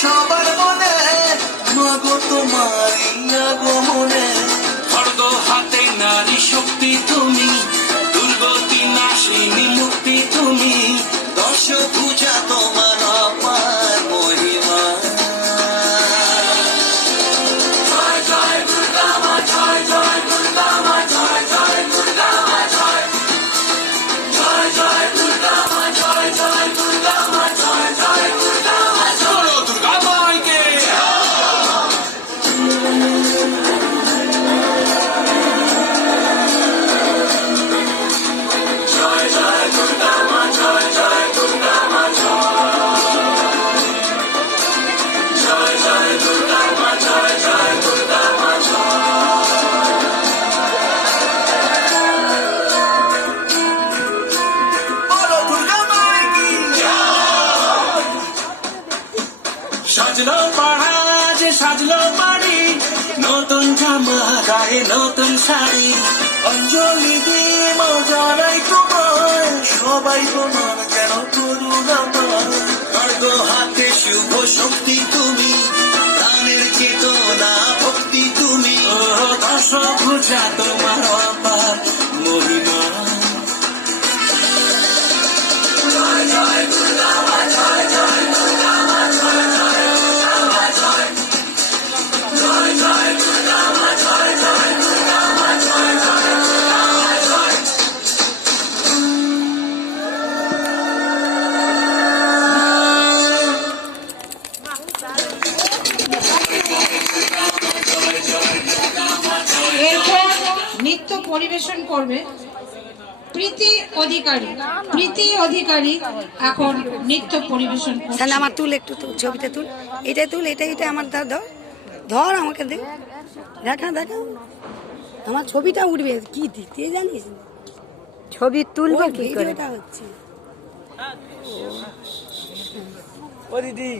সবার মনে, মাগো তোমারই আগমনে। খড়গ হাতে নারী শক্তি তুমি, দুর্গতি নাশিনী মুক্তি তুমি, দশভুজা তোমার অপার মহিমা। জয় জয় দুর্গা মা, জয় জয় দুর্গা মা, জয় জয় দুর্গা মা, জয় জয় জয় দুর্গা মা, জয় জয় দুর্গা মা, জয় জয় দুর্গা মা, জয় দুর্গা মাইকে। জয় জয় দুর্গা মা, জয় জয় দুর্গা মা, জয় জয় দুর্গা মা, জয় জয় দুর্গা মা, বলো দুর্গা মাইকি। সাজলো পাড়া যে সাজলো বাড়ি, নতুন জামা গায়ে নতুন শাড়ি, অঞ্জলি দিয়ে মজারাই তোমায়, সবাই তোমার যেন করুণাময়। খড়গ হাতে শুভ শক্তি তুমি, প্রাণের চেতনা ভক্তি তুমি, ও দশভুজা তোমার অপার মহিমা। জয় জয় দুর্গা মা, জয় জয় দুর্গা মা, জয় জয় দুর্গা মা, জয় জয় জয় দুর্গা মা, জয় জয় দুর্গা মা, জয় জয় দুর্গা মা, জয়। এরপর নৃত্য পরিবেশন করবে প্রীতি অধিকারী। প্রীতি অধিকারী এখন নৃত্য পরিবেশন করছে। তাহলে আমার তুল, একটু তুল, ছবিটা তুল, এটা তুল, এটা এটা আমার ধর, ধর ধর আমাকে দে, দেখা দেখা আমার ছবিটা উঠবে। কি দিতে জানিস, ছবি তুলবো কি করে, এটা হচ্ছে ও দিদি।